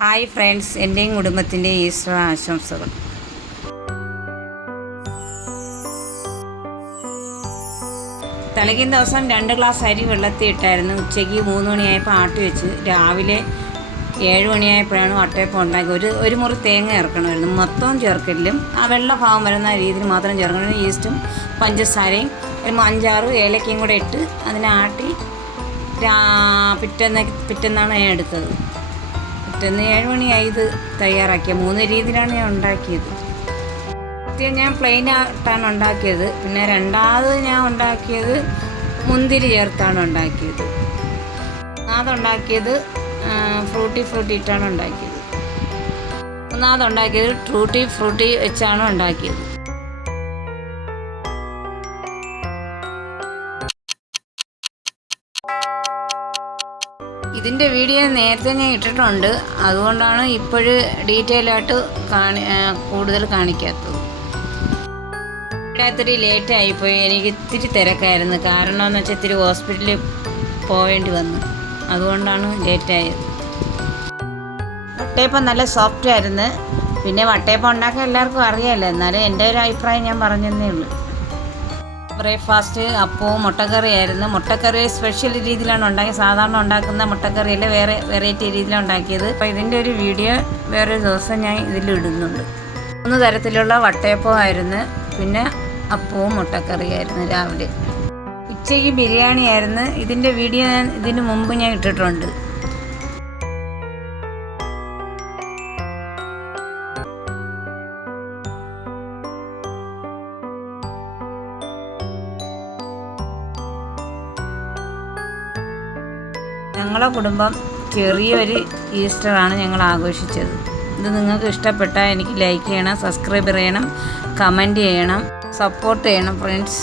Hi friends, എൻ്റെയും കുടുംബത്തിൻ്റെ Easter ആശംസകൾ. തലേക്കും ദിവസം 2 ഗ്ലാസ് അരി വെള്ളത്തിൽ ഇട്ടായിരുന്നു. ഉച്ചയ്ക്ക് 3 മണിയായപ്പോൾ ആട്ടി വെച്ച് രാവിലെ 7 മണിയായപ്പോഴാണ് വട്ടയപ്പം ഉണ്ടാക്കി. ഒരു മുറി തേങ്ങ ചേർക്കണമായിരുന്നു. മൊത്തം ചേർക്കലും ആ വെള്ള ഭാവം വരുന്ന രീതിയിൽ മാത്രം ചേർക്കണം. ഈസ്റ്റും പഞ്ചസാരയും 5-6 ഏലക്കയും കൂടെ ഇട്ട് അതിനാട്ടി പിറ്റേന്നാണ് ഞാൻ എടുത്തത്. പിറ്റേന്ന് 7 മണിയായി ഇത് തയ്യാറാക്കിയത്. 3 രീതിയിലാണ് ഞാൻ ഉണ്ടാക്കിയത്. ആദ്യം ഞാൻ പ്ലെയിൻ ആയിട്ടാണ് ഉണ്ടാക്കിയത്. പിന്നെ രണ്ടാമത് ഞാൻ ഉണ്ടാക്കിയത് മുന്തിരി ചേർത്താണ് ഉണ്ടാക്കിയത്. ഒന്നാമതുണ്ടാക്കിയത് ഫ്രൂട്ടി ഇട്ടാണ് ഉണ്ടാക്കിയത്. മൂന്നാമതുണ്ടാക്കിയത് ഫ്രൂട്ടി വെച്ചാണ് ഉണ്ടാക്കിയത്. ഇതിൻ്റെ വീഡിയോ നേരത്തെ ഞാൻ ഇട്ടിട്ടുണ്ട്. അതുകൊണ്ടാണ് ഇപ്പോഴും ഡീറ്റെയിൽ ആയിട്ട് കൂടുതൽ കാണിക്കാത്തത്. ഇവിടെ ഇത്തിരി ലേറ്റായിപ്പോയി. എനിക്ക് ഇത്തിരി തിരക്കായിരുന്നു. കാരണം എന്ന് വെച്ചാൽ ഇത്തിരി ഹോസ്പിറ്റലിൽ പോവേണ്ടി വന്നു. അതുകൊണ്ടാണ് ലേറ്റായത്. വട്ടയപ്പം നല്ല സോഫ്റ്റ് ആയിരുന്നു. പിന്നെ വട്ടയപ്പം ഉണ്ടാക്കാൻ എല്ലാവർക്കും അറിയാമല്ലോ. എന്നാലും എൻ്റെ ഒരു അഭിപ്രായം ഞാൻ പറഞ്ഞതേ ഉള്ളൂ. ബ്രേക്ക്ഫാസ്റ്റ് അപ്പവും മുട്ടക്കറിയായിരുന്നു. മുട്ടക്കറി സ്പെഷ്യൽ രീതിയിലാണ് ഉണ്ടാക്കിയത്. സാധാരണ ഉണ്ടാക്കുന്ന മുട്ടക്കറിയല്ല, വേറെ വെറൈറ്റി രീതിയിലാണ് ഉണ്ടാക്കിയത്. അപ്പോൾ ഇതിൻ്റെ ഒരു വീഡിയോ വേറൊരു ദിവസം ഞാൻ ഇതിലിടുന്നുണ്ട്. 3 തരത്തിലുള്ള വട്ടയപ്പമായിരുന്നു. പിന്നെ അപ്പവും മുട്ടക്കറിയായിരുന്നു രാവിലെ. ഉച്ചയ്ക്ക് ബിരിയാണി ആയിരുന്നു. ഇതിൻ്റെ വീഡിയോ ഇതിന് മുമ്പ് ഞാൻ ഇട്ടിട്ടുണ്ട്. ഞങ്ങളുടെ കുടുംബം ചെറിയൊരു ഈസ്റ്ററാണ് ഞങ്ങൾ ആഘോഷിച്ചത്. ഇത് നിങ്ങൾക്ക് ഇഷ്ടപ്പെട്ടാൽ എനിക്ക് ലൈക്ക് ചെയ്യണം, സബ്സ്ക്രൈബ് ചെയ്യണം, കമൻറ്റ് ചെയ്യണം, സപ്പോർട്ട് ചെയ്യണം ഫ്രണ്ട്സ്.